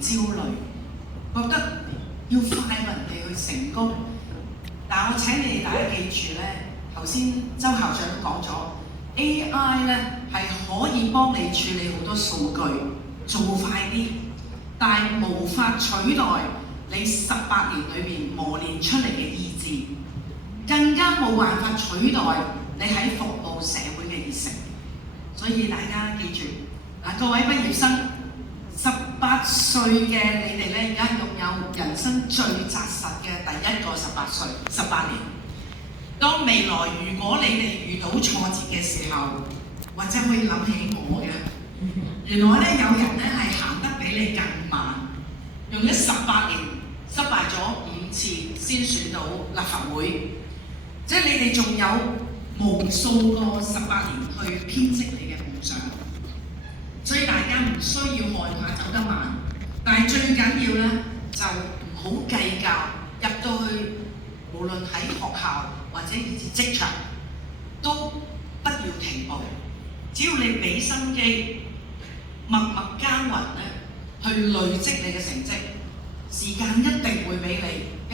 焦慮，覺得要快過人哋去成功。但我請你哋大家記住咧，頭先周校長都講咗 ，AI 咧係可以幫你處理好多數據，做快啲，但係無法取代你18年裏邊磨練出嚟嘅意志，更加冇辦法取代你喺服務社會嘅熱誠。所以大家記住，各位畢業生，18歲嘅你哋咧，而家擁有人生最紮實嘅第一個18歲，18年。當未來如果你哋遇到挫折嘅時候，或者可以諗起我嘅，原來咧有人咧係行得比你更慢，用咗18年失敗咗5次先選到立法會，即係你哋仲有無數個18年去編織你嘅夢想。所以大家唔需要害怕走得慢，但係最緊要咧就唔好計較，入到去無論喺學校或者以至職場，都不要停步。只要你俾心機，默默耕耘咧，去累積你嘅成績，時間一定會俾你。